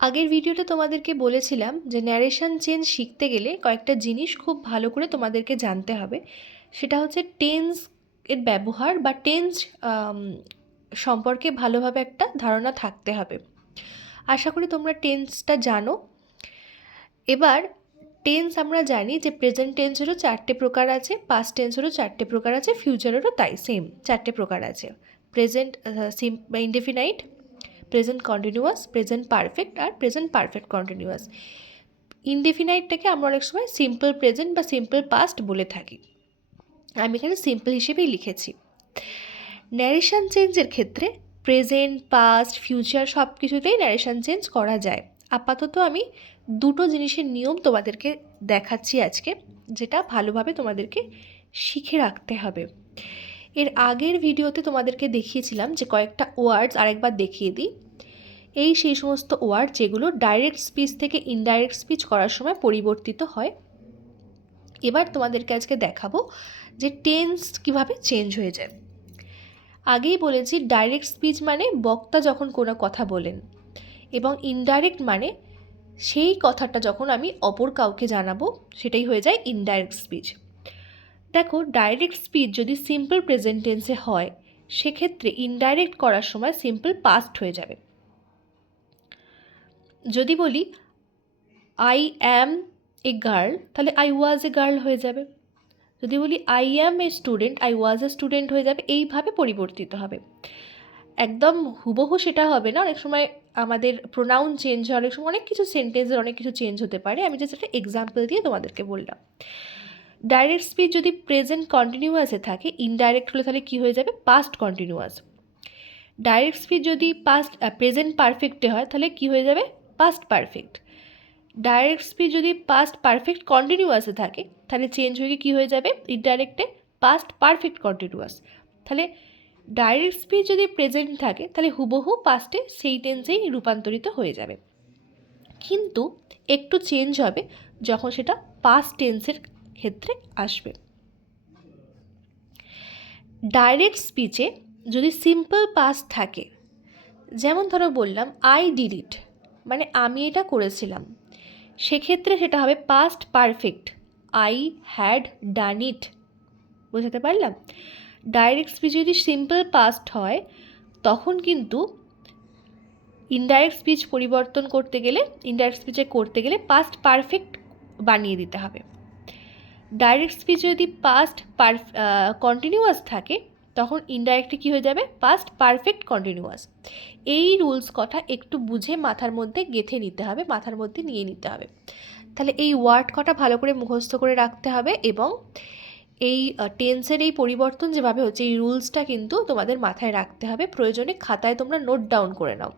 আগের ভিডিওতে তোমাদেরকে বলেছিলাম যে ন্যারেশন চেঞ্জ শিখতে গেলে কয়েকটা জিনিস খুব ভালো করে তোমাদেরকে জানতে হবে। সেটা হচ্ছে টেন্স এর ব্যবহার বা টেন্স সম্পর্কে ভালোভাবে একটা ধারণা থাকতে হবে। আশা করি তোমরা টেন্সটা জানো। এবার টেন্স আমরা জানি যে প্রেজেন্ট টেন্সেরও 4টে প্রকার আছে, পাস্ট টেন্সেরও 4টে প্রকার আছে, ফিউচারেরও তাই সেম 4টে প্রকার আছে। Present indefinite, present continuous, present perfect আর প্রেজেন্ট পারফেক্ট কন্টিনিউয়াস। ইনডেফিনাইটটাকে আমরা অনেক সময় সিম্পল প্রেজেন্ট বা সিম্পল পাস্ট বলে থাকি। আমি এখানে সিম্পল হিসেবেই লিখেছি। ন্যারেশন চেঞ্জের ক্ষেত্রে প্রেজেন্ট, পাস্ট, ফিউচার সব কিছুতেই ন্যারেশন চেঞ্জ করা যায়। আপাতত আমি দুটো জিনিসের নিয়ম তোমাদেরকে দেখাচ্ছি আজকে, যেটা ভালোভাবে তোমাদেরকে শিখে রাখতে হবে। এর আগের ভিডিওতে তোমাদেরকে দেখিয়েছিলাম যে কয়েকটা ওয়ার্ডস আরেকবার দেখিয়ে দিই। এই সেই সমস্ত ওয়ার্ড যেগুলো ডাইরেক্ট স্পিচ থেকে ইনডাইরেক্ট স্পিচ করার সময় পরিবর্তিত হয়। এবার তোমাদেরকে আজকে দেখাবো যে টেন্স কিভাবে চেঞ্জ হয়ে যায়। আগেই বলেছি ডাইরেক্ট স্পিচ মানে বক্তা যখন কোনো কথা বলেন, এবং ইনডাইরেক্ট মানে সেই কথাটা যখন আমি অপর কাউকে জানাবো সেটাই হয়ে যায় ইনডাইরেক্ট স্পিচ। দেখো, ডাইরেক্ট স্পিচ যদি সিম্পল প্রেজেন্ট টেন্সে হয় সেক্ষেত্রে ইনডাইরেক্ট করার সময় সিম্পল পাস্ট হয়ে যাবে। যদি বলি আই অ্যাম এ গার্ল, তাহলে আই ওয়াজ এ গার্ল হয়ে যাবে। যদি বলি I am a student, I was a student হয়ে যাবে। এইভাবে পরিবর্তিত হবে। একদম হুবহু সেটা হবে না, অনেক সময় আমাদের প্রোনাউন চেঞ্জ হয়, অনেক সময় অনেক কিছু সেন্টেন্সের অনেক কিছু চেঞ্জ হতে পারে। আমি জাস্ট একটা এক্সাম্পল দিয়ে তোমাদেরকে বললাম। ডাইরেক্ট স্পিচ যদি প্রেজেন্ট কন্টিনিউয়াসে থাকে, ইনডাইরেক্ট হলে তাহলে কী হয়ে যাবে? Past continuous. ডাইরেক্ট স্পিচ যদি প্রেজেন্ট পারফেক্টে হয় তাহলে কী হয়ে যাবে? Past perfect. ডাইরেক্ট স্পিচ যদি পাস্ট পারফেক্ট কন্টিনিউয়াসে থাকে তাহলে চেঞ্জ হয়ে কী হয়ে যাবে? ইনডাইরেক্টে পাস্ট পারফেক্ট কন্টিনিউয়াস। তাহলে ডাইরেক্ট স্পিচ যদি প্রেজেন্ট থাকে তাহলে হুবহু পাস্টে সেই টেন্সেই রূপান্তরিত হয়ে যাবে, কিন্তু একটু চেঞ্জ হবে যখন সেটা পাস্ট টেন্সের ক্ষেত্রে আসবে। ডাইরেক্ট স্পিচে যদি সিম্পল পাস্ট থাকে, যেমন ধরো বললাম আই ডিড ইট, মানে আমি এটা করেছিলাম, সেক্ষেত্রে সেটা হবে past perfect, I had done it. বোঝাতে পারলাম? ডাইরেক্ট স্পিচ যদি সিম্পল পাস্ট হয় তখন কিন্তু ইনডাইরেক্ট স্পিচ পরিবর্তন করতে গেলে, ইনডাইরেক্ট স্পিচে করতে গেলে পাস্ট পারফেক্ট বানিয়ে দিতে হবে। ডাইরেক্ট স্পিচ যদি পাস্ট কন্টিনিউয়াস থাকে তখন ইনডাইরেক্টলি কী হয়ে যাবে? Past perfect continuous. এই রুলস কথা একটু বুঝে মাথার মধ্যে গেঁথে নিতে হবে, মাথার মধ্যে নিয়ে নিতে হবে। তাহলে এই ওয়ার্ড কটা ভালো করে মুখস্থ করে রাখতে হবে, এবং এই টেন্সের এই পরিবর্তন যেভাবে হচ্ছে এই রুলসটা কিন্তু তোমাদের মাথায় রাখতে হবে। প্রয়োজনে খাতায় তোমরা নোট ডাউন করে নাও।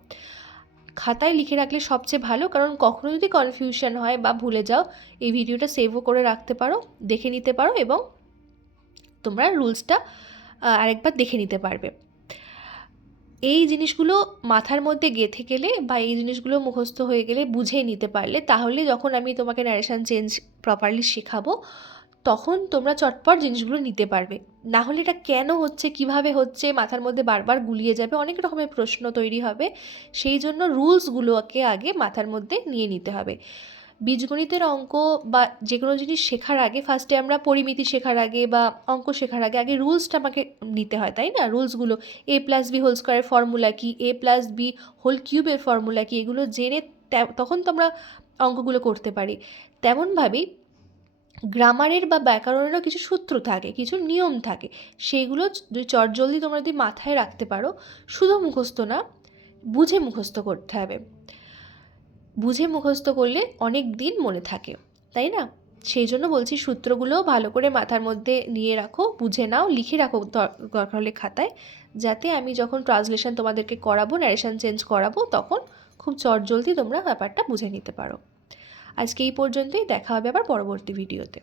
খাতায় লিখে রাখলে সবচেয়ে ভালো, কারণ কখনো যদি কনফিউশন হয় বা ভুলে যাও, এই ভিডিওটা সেভও করে রাখতে পারো, দেখে নিতে পারো, এবং তোমরা রুলসটা আরেকবার দেখে নিতে পারবে। এই জিনিসগুলো মাথার মধ্যে গেঁথে গেলে বা এই জিনিসগুলো মুখস্থ হয়ে গেলে, বুঝে নিতে পারলে, তাহলে যখন আমি তোমাকে ন্যারেশন চেঞ্জ প্রপারলি শেখাবো তখন তোমরা চটপট জিনিসগুলো নিতে পারবে। না হলে এটা কেন হচ্ছে, কিভাবে হচ্ছে, মাথার মধ্যে বারবার গুলিয়ে যাবে, অনেক রকমের প্রশ্ন তৈরি হবে। সেই জন্য রুলসগুলোকে আগে মাথার মধ্যে নিয়ে নিতে হবে। বীজগণিতের অঙ্ক বা যে কোনো জিনিস শেখার আগে, ফার্স্টে আমরা পরিমিতি শেখার আগে বা অঙ্ক শেখার আগে আগে রুলসটা আমাকে নিতে হয়, তাই না? রুলসগুলো a প্লাস বি হোল স্কোয়ারের ফর্মুলা কী, a প্লাস বি হোল কিউবের ফর্মুলা কী, এগুলো জেনে তখন তো আমরা অঙ্কগুলো করতে পারি। তেমনভাবেই গ্রামারের বা ব্যাকরণেরও কিছু সূত্র থাকে, কিছু নিয়ম থাকে, সেইগুলো যদি চটজলদি তোমরা যদি মাথায় রাখতে পারো, শুধু মুখস্থ না, বুঝে মুখস্থ করতে হবে। বুঝে মুখস্থ করলে অনেক দিন মনে থাকে, তাই না? সেই জন্য বলছি সূত্রগুলোও ভালো করে মাথার মধ্যে নিয়ে রাখো, বুঝে নাও, লিখে রাখো দরকার হলে খাতায়, যাতে আমি যখন ট্রান্সলেশন তোমাদেরকে করাবো, ন্যারেশন চেঞ্জ করাবো, তখন খুব চটজলদি তোমরা ব্যাপারটা বুঝে নিতে পারো। আজকে এই পর্যন্তই, দেখা হবে আবার পরবর্তী ভিডিওতে।